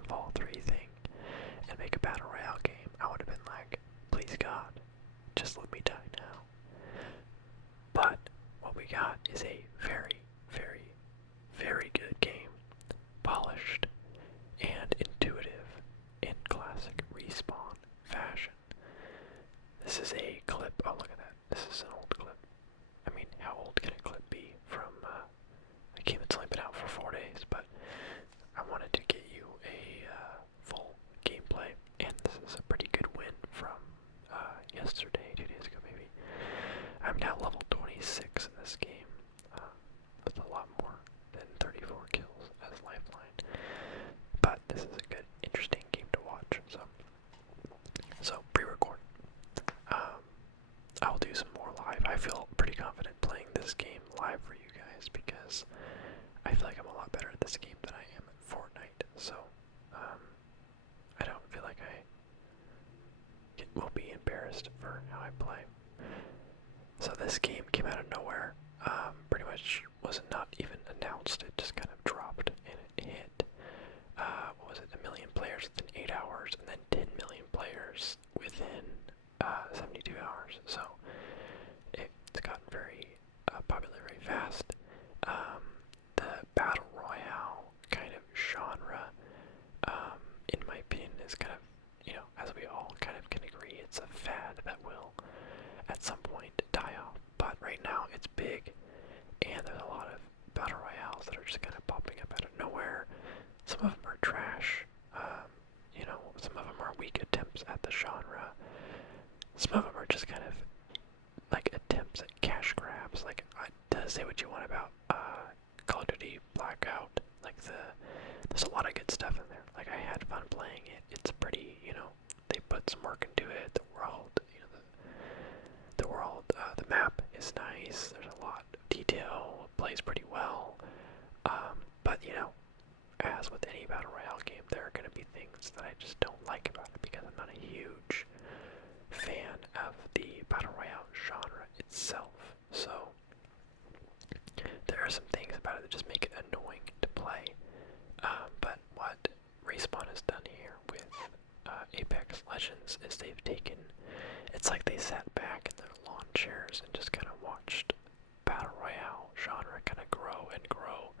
Titanfall 3 thing and make a battle royale game, I would have been like, please God, just let me die now. But what we got is a very, very, very good game, polished and intuitive in classic Respawn fashion. This is a clip. Oh, look at that. This is an old clip. I mean, how old can a clip be from a game that's only been out for 4 days? But I wanted to get you a full gameplay, and this is a pretty good win from yesterday, 2 days ago maybe. I'm now level 26 in this game, with a lot more than 34 kills as Lifeline. But this is a good, interesting game to watch. So pre-record. I'll do some more live. I feel pretty confident playing this game live for you guys because I feel like I'm a lot better at this game than I am at Fortnite. So I don't feel like I will be embarrassed for how I play. So this game came out of nowhere. Pretty much was not even announced. It just kind of dropped and it hit. What was it? 1 million players within 8 hours, and then 10 million players within 72 hours. So it's gotten very popular very fast. The battle royale kind of genre, in my opinion, is kind of, as we all kind of can agree, it's a fad that will at some point die off. But right now it's big, and there's a lot of battle royales that are just kind of popping up out of nowhere. Some of them are trash. Some of them are weak attempts at the genre. Some of them are just kind of like attempts at cash grabs. Like, say what you want about Call of Duty Blackout. Like there's a lot of good stuff in there. Like, I had fun playing it. It's pretty, they put some work into it. The world, the map is nice. There's a lot of detail. It plays pretty well. But as with any battle royale game, there are going to be things that I just don't like about it because I'm not a huge fan of the battle royale genre itself. So there are some things about it that just make it annoying to play. But what Respawn has done here with Apex Legends is they've taken, it's like they sat back in their lawn chairs and just kind of watched battle royale genre kind of grow and grow,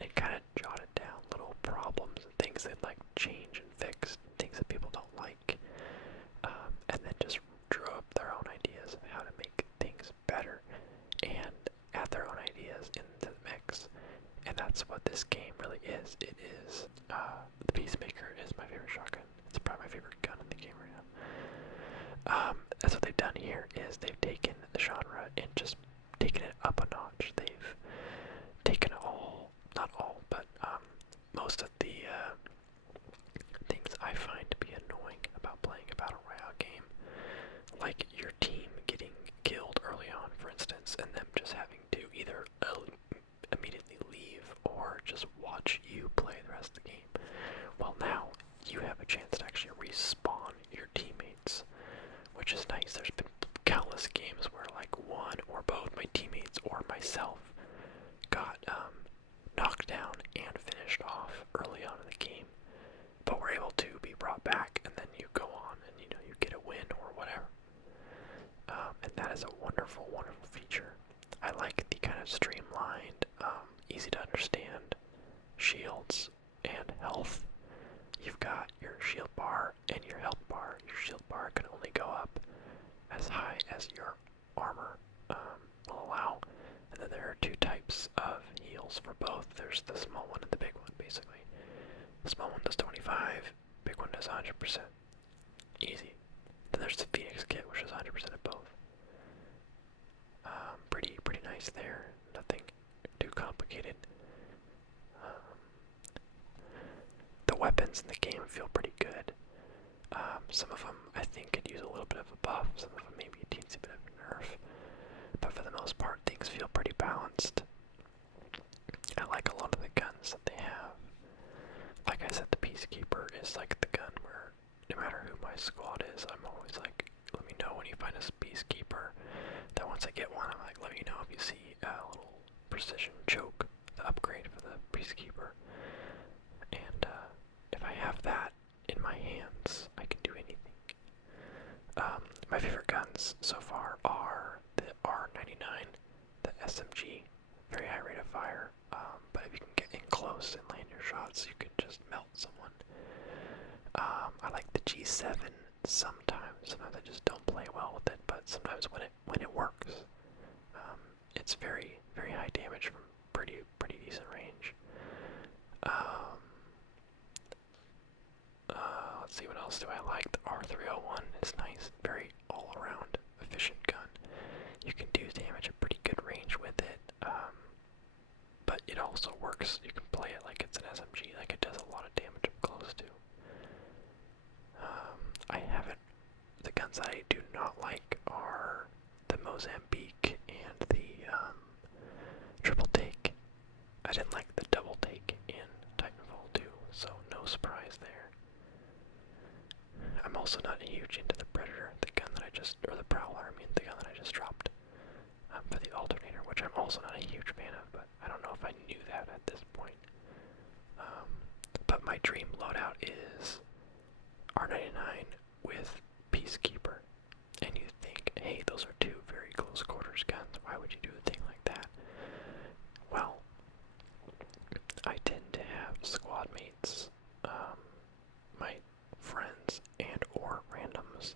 and kind of jotted down little problems and things they'd like change and fix, things that people don't like, and then just drew up their own ideas of how to make things better and add their own ideas into the mix. And that's what this game really is. It is, the Peacemaker is my favorite shotgun. It's probably my favorite gun in the game right now. That's what they've done here, is they've taken the genre and just taken it up a notch. They've taken not all, but most of the things I find to be annoying about playing a battle royale game, like your team getting killed early on, for instance, and them just having to either immediately leave or just watch you play the rest of the game. Well, now you have a chance to actually respawn your teammates, which is nice. There's been countless games where like one or both my teammates or myself got knocked down and finished off early on in the game, but we're able to be brought back, and then you go on and you get a win or whatever. And that is a wonderful, wonderful feature. I like the kind of streamlined, easy to understand shields and health. You've got your shield bar and your health bar. Your shield bar can only go up as high as your armor will allow. And then there are two types of heals for both. There's the small one and the big one, basically. The small one does 25, big one does 100%. Easy. Then there's the Phoenix kit, which is 100% of both. Pretty nice there. Nothing too complicated. The weapons in the game feel pretty good. Some of them I think could use a little bit of a buff. Some of them maybe a teensy bit of a nerf. But for the most part, things feel pretty balanced. I like a lot of the guns that they have. Like I said, the Peacekeeper is like the gun where no matter who my squad is, I'm always like, let me know when you find a Peacekeeper. Then once I get one, I'm like, let me know if you see a little precision choke, the upgrade for the Peacekeeper. And if I have guns so far are the R99, the SMG, very high rate of fire, but if you can get in close and land your shots, you can just melt someone. I like the G7 sometimes I just don't play well with it, but sometimes when it works, it's very, very high damage from pretty decent range. Let's see, what else do I like? The R301 is nice, very all-around efficient gun. You can do damage at pretty good range with it, but it also works. You can play it like it's an SMG, like it does a lot of damage up close to. The guns that I do not like are the Mozambique and the triple take. I didn't like the double take in Titanfall 2, so no surprise there. I'm also not huge into the Predator, the gun that the Prowler, the gun that I just dropped for the alternator, which I'm also not a huge fan of, but I don't know if I knew that at this point. But my dream loadout is R99 with Peacekeeper, and you think, hey, those are two very close quarters guns, why would you do a thing like that? Well, I tend to have squad mates, my friends and or randoms,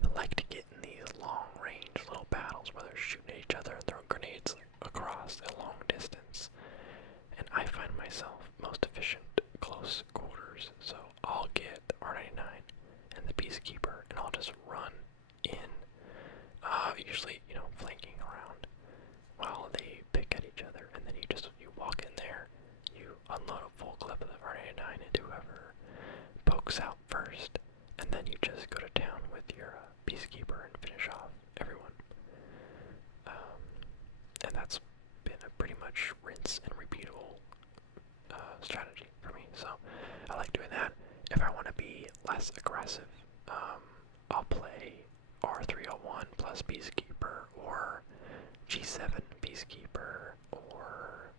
that like to get in these long range little battles where they're shooting at each other and throwing grenades across a long distance, and I find myself most efficient close quarters, so I'll get the R99 and the Peacekeeper, and I'll just run in, usually, flanking around while they pick at each other, and then you walk in there, you unload a full clip of the R99 into whoever pokes out first, and then you just go to town with your Peacekeeper and finish off everyone. And that's been a pretty much rinse and repeatable strategy for me, so I like doing that. If I want to be less aggressive, I'll play R301 plus Peacekeeper, or G7 Peacekeeper, or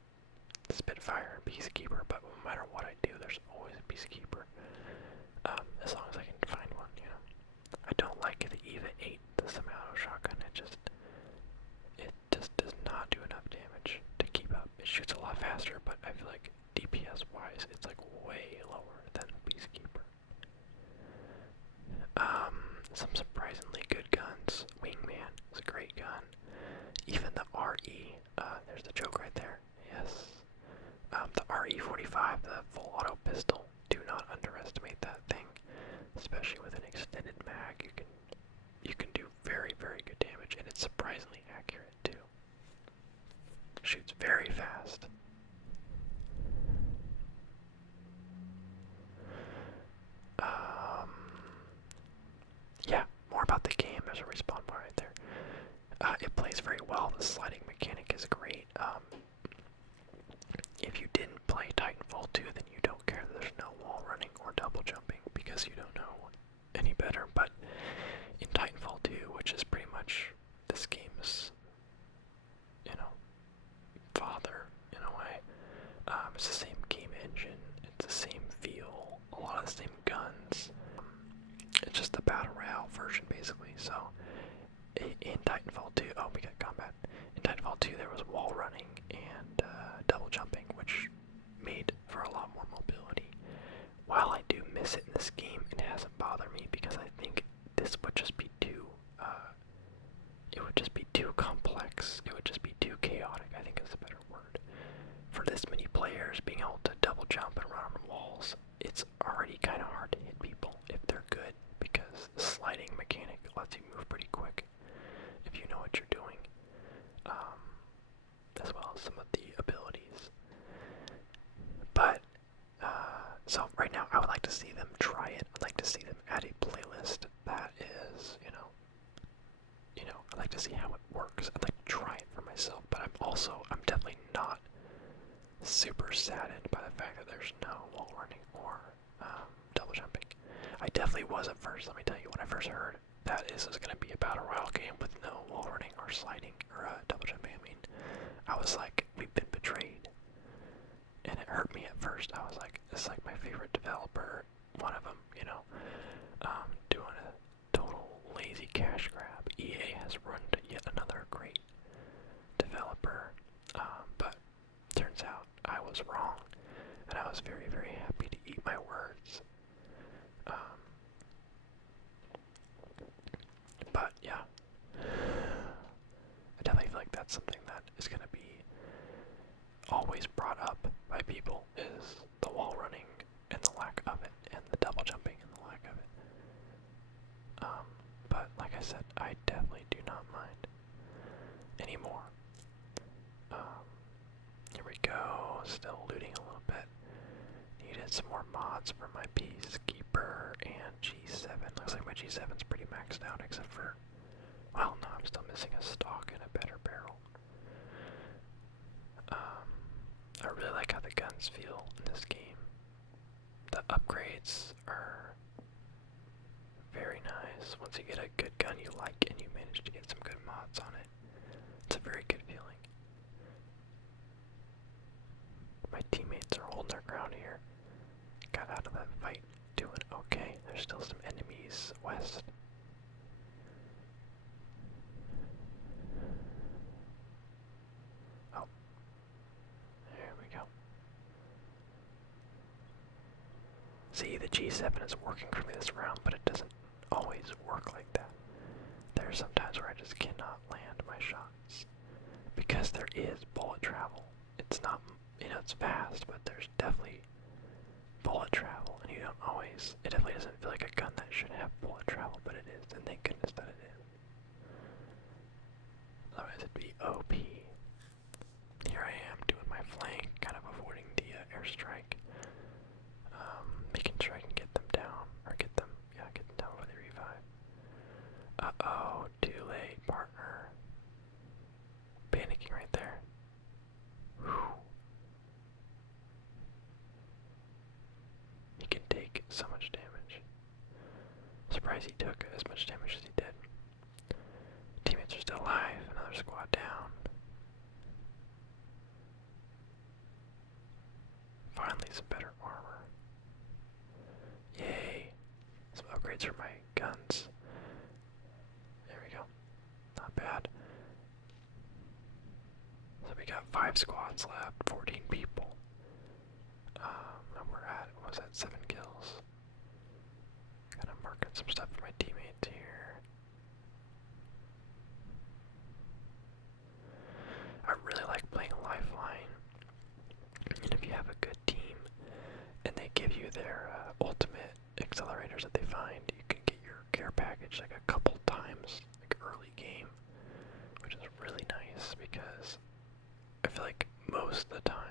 Spitfire Peacekeeper, but no matter what I do, there's always a Peacekeeper, as long as I can find one, I don't like the EVA 8, the semi-auto shotgun. It just does not do enough damage to keep up. It shoots a lot faster, but I feel like DPS-wise, it's like way lower than Peacekeeper. Some surprisingly good guns. Wingman is a great gun. Even the RE, there's the joke right there. Yes. The RE45, the full auto pistol. Do not underestimate that thing, especially with an extended mag. You can do very, very good damage, and it's surprisingly accurate too. Shoots very fast. Yeah, more about the game. There's a respawn bar right there. It plays very well. The sliding mechanic is great. If you didn't play Titanfall 2, then you don't care that there's no wall running or double jumping because you don't know any better. But in Titanfall 2, which is pretty much this game's, father in a way, it's the same game engine, it's the same feel, a lot of the same guns. It's just the battle royale version basically. So in Titanfall 2, oh, we got combat. In Titanfall 2, there was wall running and double jumping, which made for a lot more mobility. While I do miss it in this game, it hasn't bothered me because I think this would just be too, it would just be too complex. It would just be too chaotic, I think is a better word. For this many players, being able to double jump and run on walls, it's already kind of hard to hit people if they're good, because the sliding mechanic lets you move pretty quick if you know what you're doing, as well as some of the abilities. But, so right now I would like to see them try it. I'd like to see them add a playlist that is, I'd like to see how it works. I'd like to try it for myself, but I'm definitely not super saddened by the fact that there's no wall running or double jumping. I definitely was at first, let me tell you, when I first heard that this is going to be a battle royale game with no wall running or sliding or double jumping, I was like, we've been betrayed. And it hurt me at first. I was like, this is like my favorite developer, one of them, doing a total lazy cash grab. was wrong, and I was very, very happy to eat my words. But yeah, I definitely feel like that's something that is going to be always brought up by people, is the wall running and the lack of it, and the double jumping and the lack of it. But like I said, I definitely do not mind anymore. Here we go, still looting a little bit. Needed some more mods for my Peacekeeper and G7. Looks like my G7's pretty maxed out, except for, well, no, I'm still missing a stock and a better barrel. I really like how the guns feel in this game. The upgrades are very nice. Once you get a good gun you like and you manage to get some good mods on it, it's a very good feeling. My teammates are holding their ground here. Got out of that fight doing okay. There's still some enemies west. Oh. There we go. See, the G7 is working for me this round, but it doesn't always work like that. There are some times where I just cannot land my shots. Because there is bullet travel. It's not, it's fast, but there's definitely bullet travel, and you don't always, it definitely doesn't feel like a gun that should have bullet travel, but it is, and thank goodness that it is. Otherwise it'd be OP. Here I am doing my flank, kind of avoiding the airstrike. Making sure I can get them down, or get them down before they revive. Uh-oh, too late, partner. Panicking right there. Whew. He can take so much damage. Surprised he took as much damage as he did. Teammates are still alive, another squad down. Finally some better armor. Yay! Some upgrades for my guns. There we go. Not bad. So we got 5 squads left, 14 people. And we're at, what was that, 7 kills. Kind of marking some stuff for my teammates here. I really like playing Lifeline. And if you have a good team, and they give you their ultimate accelerators that they find, you can get your care package like a couple times, like early game, which is really nice because I feel like most of the time,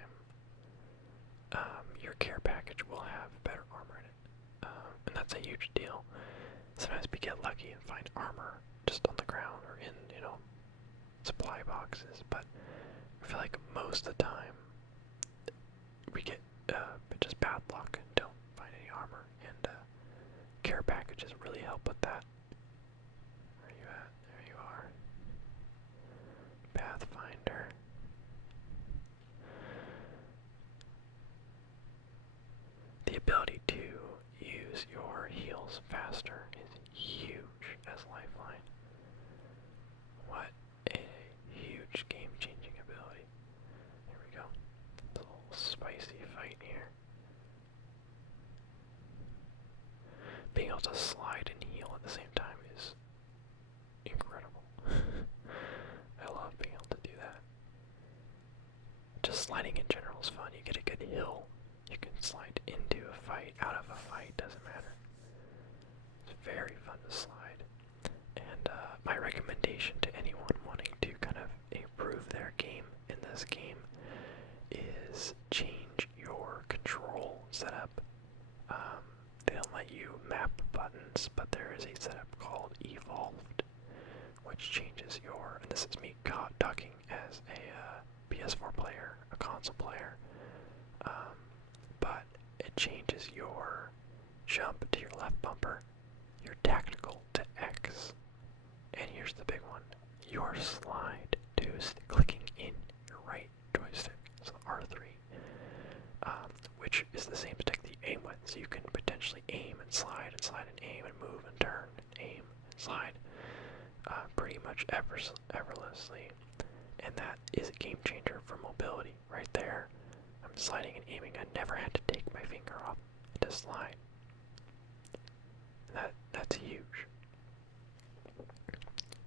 your care package will have better armor in it, and that's a huge deal. Sometimes we get lucky and find armor just on the ground or in, supply boxes, but I feel like most of the time we get just bad luck and don't find any armor, and care packages really help with that. Where are you at? There you are. Pathfinder. The ability to use your heals faster is huge as Lifeline. What a huge game-changing ability. Here we go. A little spicy fight here. Being able to slide and heal at the same time is incredible. I love being able to do that. Just sliding in general is fun. You get a good hill. You can slide into a fight, out of a fight, doesn't matter. It's very fun to slide. And my recommendation to anyone wanting to kind of improve their game in this game is change your control setup. They don't let you map buttons, but there is a setup called Evolved, which changes your, and this is me talking as a PS4 player, a console player, but it changes your jump to your left bumper, your tactical to X, and here's the big one, your slide to clicking in your right joystick, so R3, which is the same stick that you aim with, so you can potentially aim and slide and aim and move and turn and aim and slide pretty much effortlessly, and that is a game changer for mobility right there. I'm sliding and aiming. I never had to take my finger off to slide. That's huge.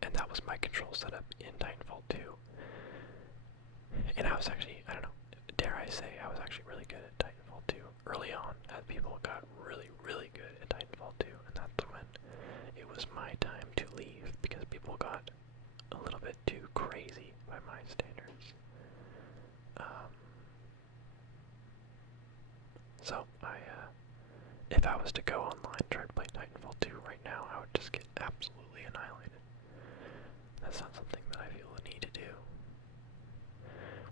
And that was my control setup in Titanfall 2. And I was actually, I don't know, dare I say, I was actually really good at Titanfall 2 early on, as people got really, really good at Titanfall 2, and that's when it was my time to leave, because people got a little bit too crazy by my standards. So, if I was to go online and try to play Titanfall 2 right now, I would just get absolutely annihilated. That's not something that I feel the need to do.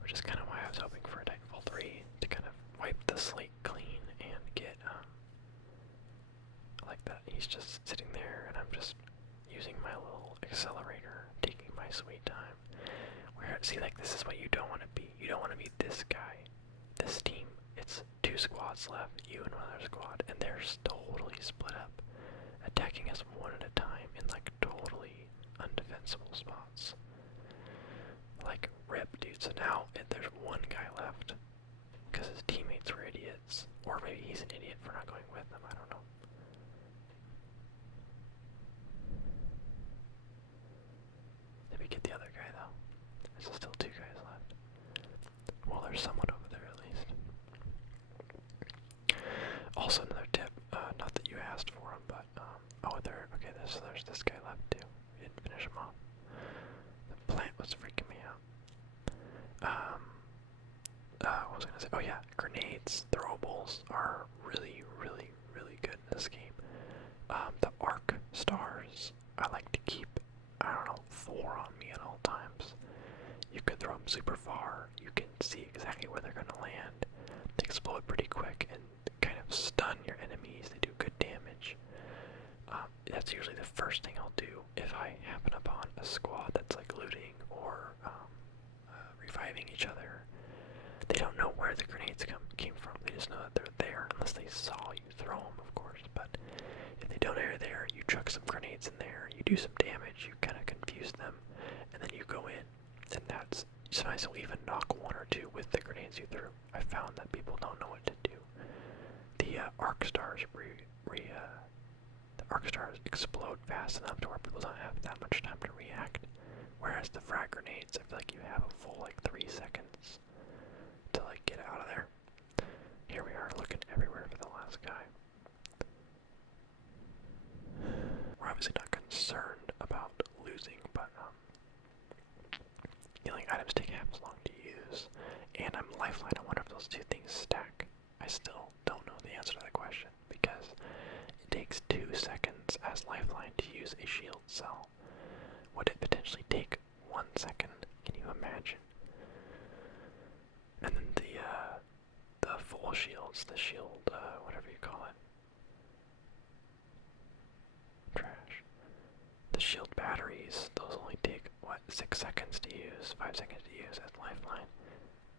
Which is kind of why I was hoping for a Titanfall 3, to kind of wipe the slate clean and get, like that. He's just sitting there, and I'm just using my little accelerator, taking my sweet time. Where, see, like, this is what you don't want to be. You don't want to be this guy, this team. It's 2 squads left, you and another squad, and they're totally split up, attacking us one at a time in, like, totally undefensible spots. Like, rip, dude. So now there's one guy left, because his teammates were idiots. Or maybe he's an idiot for not going with them, I don't know. Did we get the other guy, though? There's still 2 guys left. Well, there's someone over there, at least. Also, another tip, not that you asked for him, but, oh, okay, there's this guy left, too. We didn't finish him off. The plant was freaking me out. What was I gonna say? Oh yeah, grenades, throwables are really, really, really good in this game. The arc stars, I like to keep, I don't know, 4 on me at all times. You can throw them super far, you can see exactly where they're gonna land. They explode pretty quick and kind of stun your enemies, they do good damage. That's usually the first thing I'll do if I happen upon a squad that's like looting or reviving each other. They don't know where the grenades came from, they just know that they're there, unless they saw you throw them, of course. But if they don't know you're there, you chuck some grenades in there, you do some damage, you kind of confuse them, and then you go in. And that's, sometimes you'll even knock 1 or 2 with the grenades you threw. I found that people don't know what to do. The arc stars the arc stars explode fast enough to where people don't have that much time to react. Whereas the frag grenades, I feel like you have a full like 3 seconds to like get out of there. Here we are looking everywhere for the last guy. We're obviously not concerned about losing, but healing items take half as long to use. And I'm lifeline. I wonder if those 2 things stack. I still don't know the answer to that question, because it takes 2 seconds as lifeline to use a shield cell. Would it potentially take 1 second? Can you imagine? And then the full shields, the shield, whatever you call it. Trash. The shield batteries, those only take, what, 6 seconds to use, 5 seconds to use as lifeline.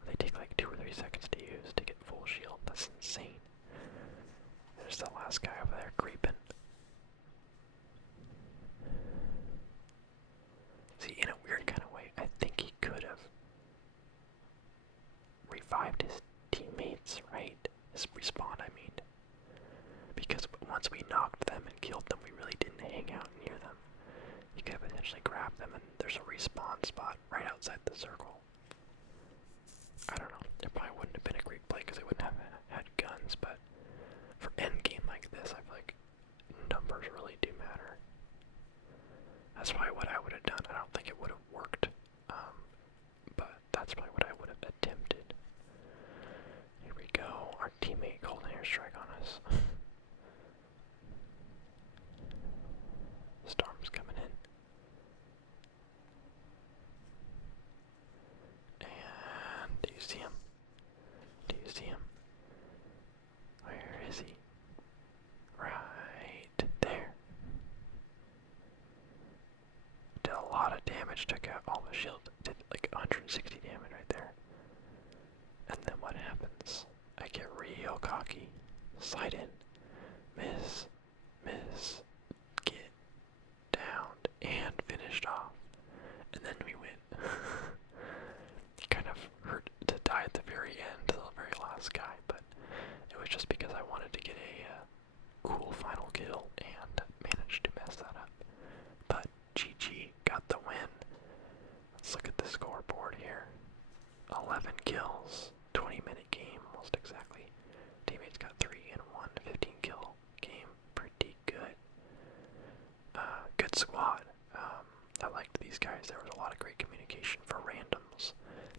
They take like 2 or 3 seconds to use to get full shield. That's insane. There's the last guy over there creeping. See, in a weird kind of way, I think he could have revived his teammates, right? His respawn, I mean. Because once we knocked them and killed them, we really didn't hang out near them. You could potentially grab them, and there's a respawn spot right outside the circle. I don't know. It probably wouldn't have been a great play because they wouldn't have had guns, but for endgame like this, I feel like numbers really do matter. That's probably what I would have done. I don't think it would have worked, but that's probably what I would have attempted. Here we go. Our teammate called an airstrike on us. Storm's coming in. And do you see him? Do you see him? Where is he? Right there. Did a lot of damage, took out all the shield. Did like 160 damage right there. And then what happens? I get real cocky. Slide in. Miss. Get downed and finished off. And then we win. It kind of hurt to die at the very end, the very last single kill and managed to mess that up. But GG got the win. Let's look at the scoreboard here. 11 kills, 20-minute game, almost exactly. Teammates got 3 and 1, 15 kill game. Pretty good. Good squad. I liked these guys. There was a lot of great communication for randoms.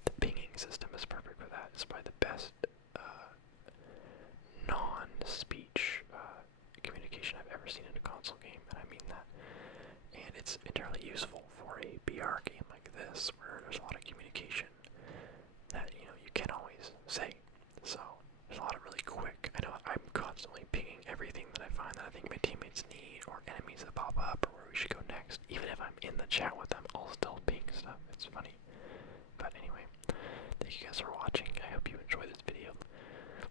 The pinging system is perfect for that. It's probably the best non-speech communication I've ever seen in a console game, and I mean that. And it's entirely useful for a BR game like this, where there's a lot of communication that, you know, you can't always say. So, there's a lot of really quick. I know I'm constantly pinging everything that I find that I think my teammates need, or enemies that pop up, or where we should go next. Even if I'm in the chat with them, I'll still ping stuff. It's funny. But anyway, thank you guys for watching. I hope you enjoyed this video.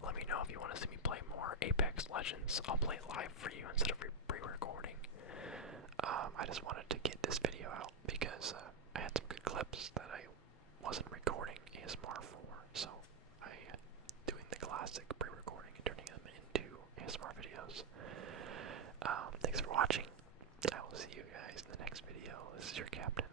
Let me know if you want to see me play more Apex Legends. I'll play it live for you instead of pre-recording. I just wanted to get this video out because I had some good clips that I wasn't recording ASMR for, so I doing the classic pre-recording and turning them into ASMR videos. Thanks for watching. I will see you guys in the next video. This is your captain.